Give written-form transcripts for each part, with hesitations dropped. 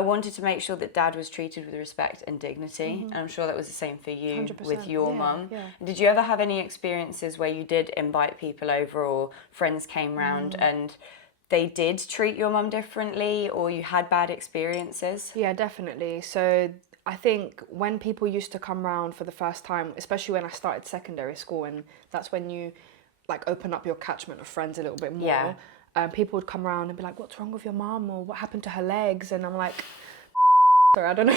I wanted to make sure that Dad was treated with respect and dignity. And I'm sure that was the same for you 100%. with your mum. Yeah. Did you ever have any experiences where you did invite people over or friends came round and they did treat your mum differently, or you had bad experiences? Yeah, definitely. So I think when people used to come round for the first time, especially when I started secondary school, and that's when you like open up your catchment of friends a little bit more, people would come around and be like, what's wrong with your mum, or what happened to her legs? And I'm like, sorry, I don't know.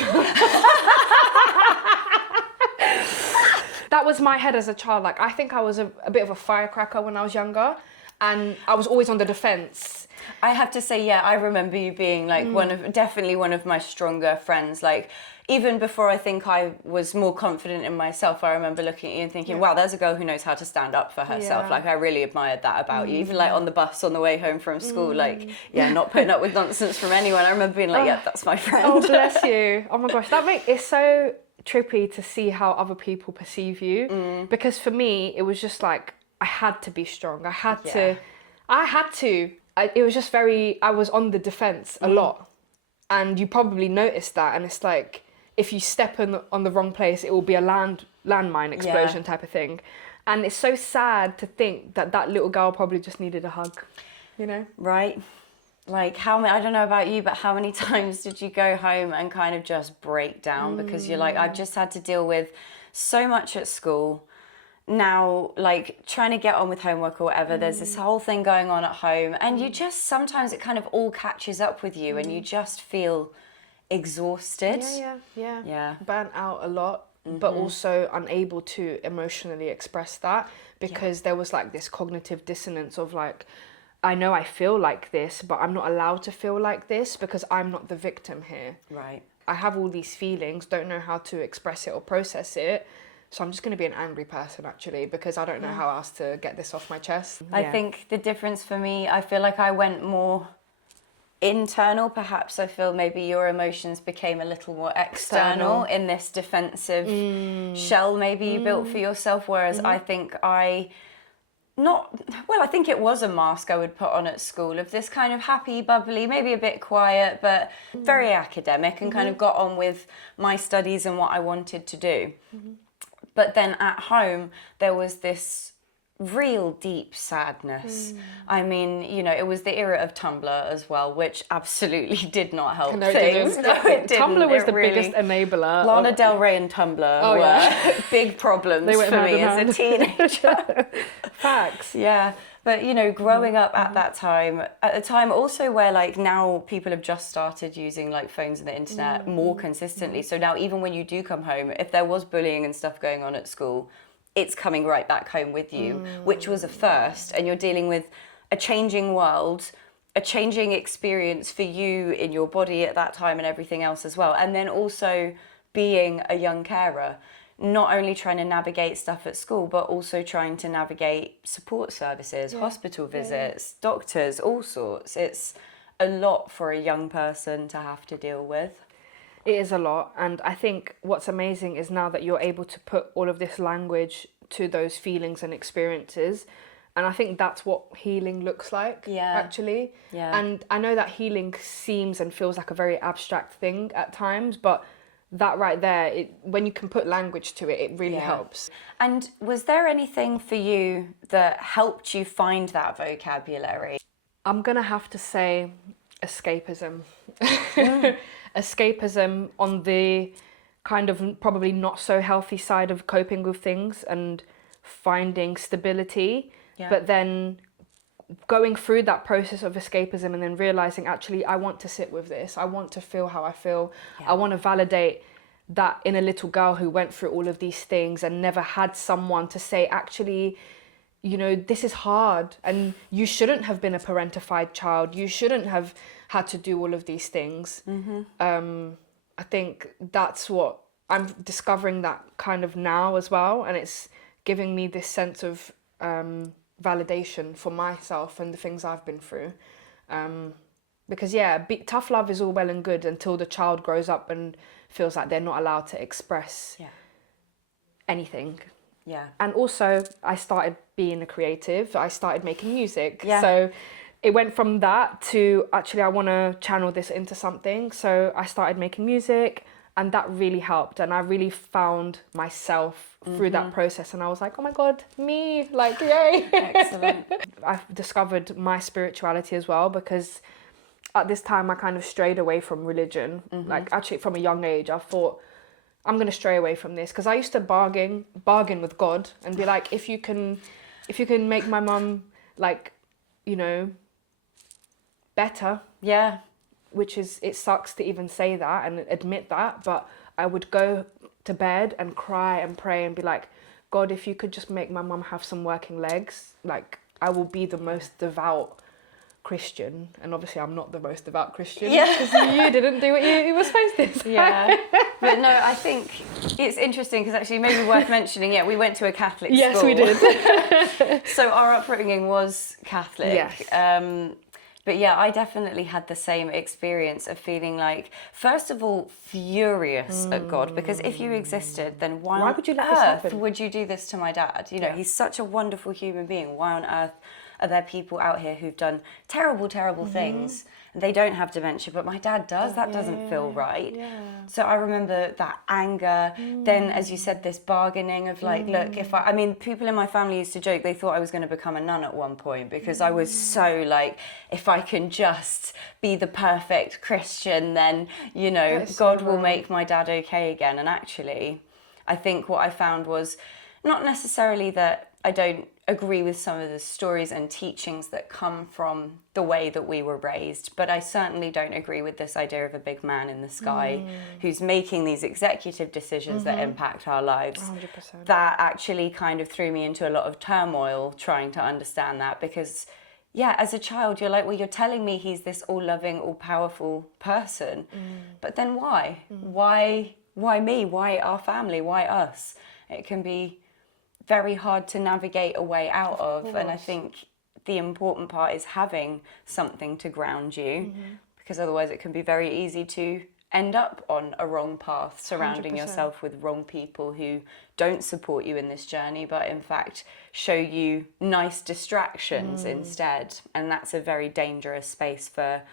That was my head as a child. Like, I think I was a bit of a firecracker when I was younger, and I was always on the defense. I have to say, yeah, I remember you being like definitely one of my stronger friends. Like, even before I think I was more confident in myself, I remember looking at you and thinking, wow, there's a girl who knows how to stand up for herself. Yeah. Like, I really admired that about you. Even like on the bus on the way home from school, like, not putting up with nonsense from anyone. I remember being like, yeah, that's my friend. Oh, bless you. Oh my gosh, it's so trippy to see how other people perceive you. Because for me, it was just like, I had to be strong. I had to. It was just I was on the defense a lot. And you probably noticed that. And it's like, if you step on the wrong place, it will be a landmine explosion type of thing. And it's so sad to think that little girl probably just needed a hug, you know? Right. Like, I don't know about you, but how many times did you go home and kind of just break down because you're like, I've just had to deal with so much at school. Now, like, trying to get on with homework or whatever, there's this whole thing going on at home, and you just, sometimes it kind of all catches up with you and you just feel exhausted. Yeah. Burnt out a lot, but also unable to emotionally express that because there was like this cognitive dissonance of like, I know I feel like this, but I'm not allowed to feel like this because I'm not the victim here. Right. I have all these feelings, don't know how to express it or process it. So I'm just going to be an angry person, actually, because I don't know how else to get this off my chest. I think the difference for me, I feel like I went more internal. Perhaps I feel maybe your emotions became a little more external in this defensive shell maybe you built for yourself, whereas I think I think it was a mask I would put on at school of this kind of happy, bubbly, maybe a bit quiet, but very academic, and kind of got on with my studies and what I wanted to do. But then at home, there was this real deep sadness. I mean, you know, it was the era of Tumblr as well, which absolutely did not help things. No, it didn't. Tumblr was the biggest enabler. Lana Del Rey and Tumblr were big problems for me as a teenager. Facts. Yeah. But, you know, growing up at that time, at a time also where, like, now people have just started using, like, phones and the internet more consistently. So now even when you do come home, if there was bullying and stuff going on at school, it's coming right back home with you, which was a first. And you're dealing with a changing world, a changing experience for you in your body at that time and everything else as well. And then also being a young carer, not only trying to navigate stuff at school, but also trying to navigate support services, hospital visits, doctors, all sorts. It's a lot for a young person to have to deal with. It is a lot. And I think what's amazing is now that you're able to put all of this language to those feelings and experiences. And I think that's what healing looks like, actually. Yeah. And I know that healing seems and feels like a very abstract thing at times, but that right there, when you can put language to it, it really helps. And was there anything for you that helped you find that vocabulary? I'm going to have to say escapism. Escapism on the kind of probably not so healthy side of coping with things and finding stability, but then going through that process of escapism and then realizing, actually, I want to sit with this. I want to feel how I feel. I want to validate that inner little girl who went through all of these things and never had someone to say, actually, you know, this is hard and you shouldn't have been a parentified child. You shouldn't have had to do all of these things. I think that's what I'm discovering, that kind of now as well. And it's giving me this sense of validation for myself and the things I've been through. Because tough love is all well and good until the child grows up and feels like they're not allowed to express anything. And also I started being a creative. I started making music. So it went from that to actually I want to channel this into something. So I started making music, and that really helped. And I really found myself through that process. And I was like, oh my God, me, like, yay. Excellent. I've discovered my spirituality as well, because at this time I kind of strayed away from religion. Like actually from a young age, I thought, I'm going to stray away from this, because I used to bargain with God and be like, if you can make my mum, like, you know, better. Yeah. Which is, it sucks to even say that and admit that, but I would go to bed and cry and pray and be like, God, if you could just make my mum have some working legs, like, I will be the most devout Christian. And obviously I'm not the most devout Christian, because you didn't do what you were supposed to. So. Yeah. But no, I think it's interesting, because actually maybe worth mentioning, we went to a Catholic school. Yes, we did. So our upbringing was Catholic. Yes. But yeah, I definitely had the same experience of feeling like, first of all, furious at God, because if you existed, then why would you let on this earth happen? would you do this to my dad? You know, he's such a wonderful human being. Why on earth are there people out here who've done terrible, terrible things? And they don't have dementia, but my dad does. That doesn't feel right. Yeah. So I remember that anger. Then, as you said, this bargaining of like, look, if I mean, people in my family used to joke, they thought I was going to become a nun at one point, because I was so like, if I can just be the perfect Christian, then, you know, God will make my dad okay again. And actually, I think what I found was not necessarily that I don't agree with some of the stories and teachings that come from the way that we were raised, but I certainly don't agree with this idea of a big man in the sky who's making these executive decisions that impact our lives. 100%. That actually kind of threw me into a lot of turmoil trying to understand that, because as a child you're like, well, you're telling me he's this all-loving, all-powerful person, but then why me, why our family, why us? It can be very hard to navigate a way out of. And I think the important part is having something to ground you, because otherwise it can be very easy to end up on a wrong path, surrounding 100%. yourself with wrong people who don't support you in this journey, but in fact show you nice distractions instead. And that's a very dangerous space for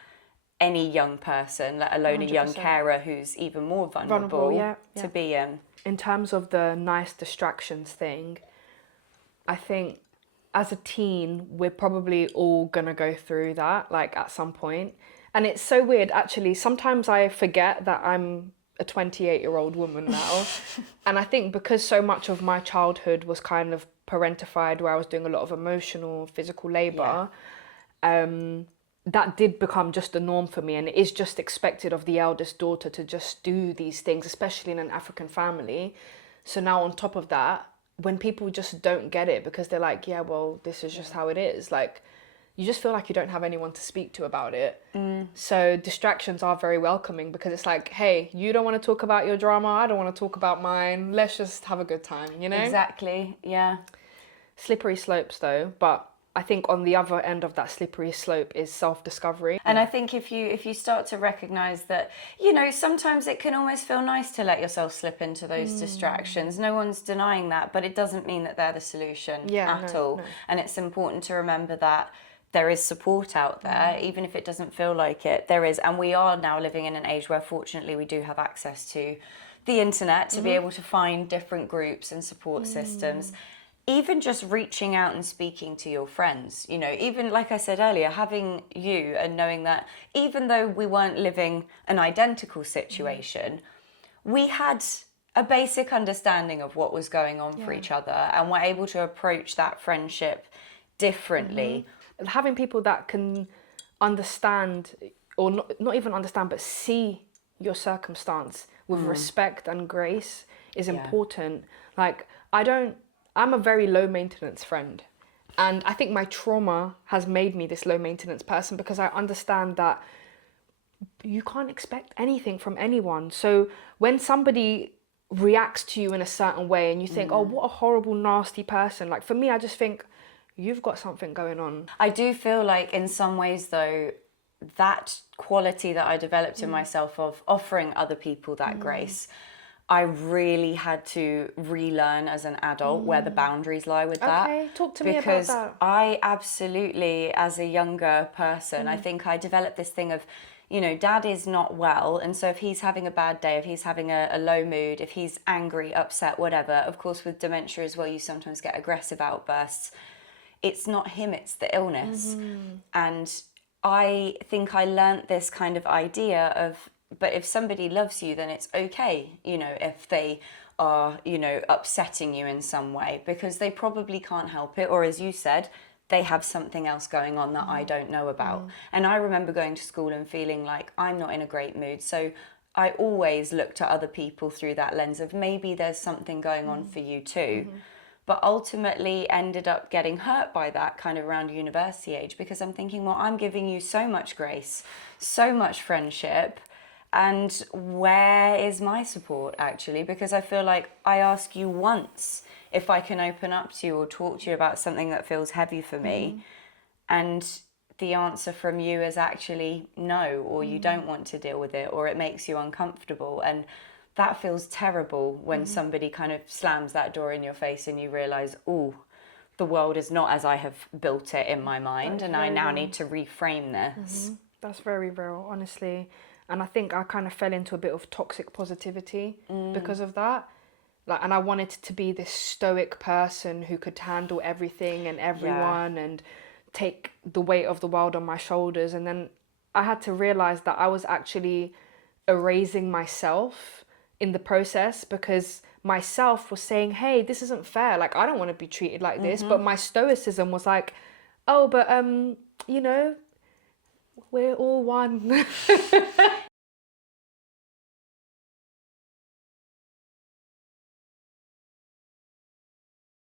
any young person, let alone 100%. A young carer who's even more vulnerable to be in. In terms of the nice distractions thing, I think as a teen, we're probably all gonna go through that, like at some point. And it's so weird, actually. Sometimes I forget that I'm a 28-year-old woman now. And I think because so much of my childhood was kind of parentified, where I was doing a lot of emotional, physical labour, that did become just the norm for me, and it is just expected of the eldest daughter to just do these things, especially in an African family. So now on top of that, when people just don't get it because they're like, yeah, well, this is just how it is, like, you just feel like you don't have anyone to speak to about it. So distractions are very welcoming, because it's like, hey, you don't want to talk about your drama, I don't want to talk about mine, let's just have a good time, you know? Exactly, yeah. Slippery slopes though, but I think on the other end of that slippery slope is self-discovery. And I think if you start to recognise that, you know, sometimes it can almost feel nice to let yourself slip into those distractions. No one's denying that, but it doesn't mean that they're the solution at all. No. And it's important to remember that there is support out there, even if it doesn't feel like it, there is. And we are now living in an age where fortunately we do have access to the internet to be able to find different groups and support systems. Even just reaching out and speaking to your friends, you know, even like I said earlier, having you and knowing that even though we weren't living an identical situation, we had a basic understanding of what was going on for each other, and we're able to approach that friendship differently. Having people that can understand, or not even understand, but see your circumstance with respect and grace is important. Like, I'm a very low maintenance friend, and I think my trauma has made me this low maintenance person, because I understand that you can't expect anything from anyone. So when somebody reacts to you in a certain way and you think, oh, what a horrible, nasty person, like, for me, I just think you've got something going on. I do feel like in some ways though, that quality that I developed in myself of offering other people that grace, I really had to relearn as an adult where the boundaries lie with that. Okay, talk to me about Because that. I absolutely, as a younger person, I think I developed this thing of, you know, dad is not well. And so if he's having a bad day, if he's having a low mood, if he's angry, upset, whatever, of course, with dementia as well, you sometimes get aggressive outbursts. It's not him, it's the illness. And I think I learnt this kind of idea of, but if somebody loves you, then it's okay, you know, if they are, you know, upsetting you in some way, because they probably can't help it. Or as you said, they have something else going on that I don't know about. And I remember going to school and feeling like I'm not in a great mood. So I always looked at other people through that lens of maybe there's something going on for you too. But ultimately ended up getting hurt by that kind of around university age, because I'm thinking, well, I'm giving you so much grace, so much friendship, and where is my support actually? Because I feel like I ask you once if I can open up to you or talk to you about something that feels heavy for me, and the answer from you is actually no, or you don't want to deal with it, or it makes you uncomfortable. And that feels terrible when somebody kind of slams that door in your face and you realise, oh, the world is not as I have built it in my mind, and I now need to reframe this. That's very real, honestly. And I think I kind of fell into a bit of toxic positivity because of that. Like, and I wanted to be this stoic person who could handle everything and everyone and take the weight of the world on my shoulders. And then I had to realize that I was actually erasing myself in the process, because myself was saying, hey, this isn't fair. Like, I don't want to be treated like this. But my stoicism was like, oh, but, you know, we're all one.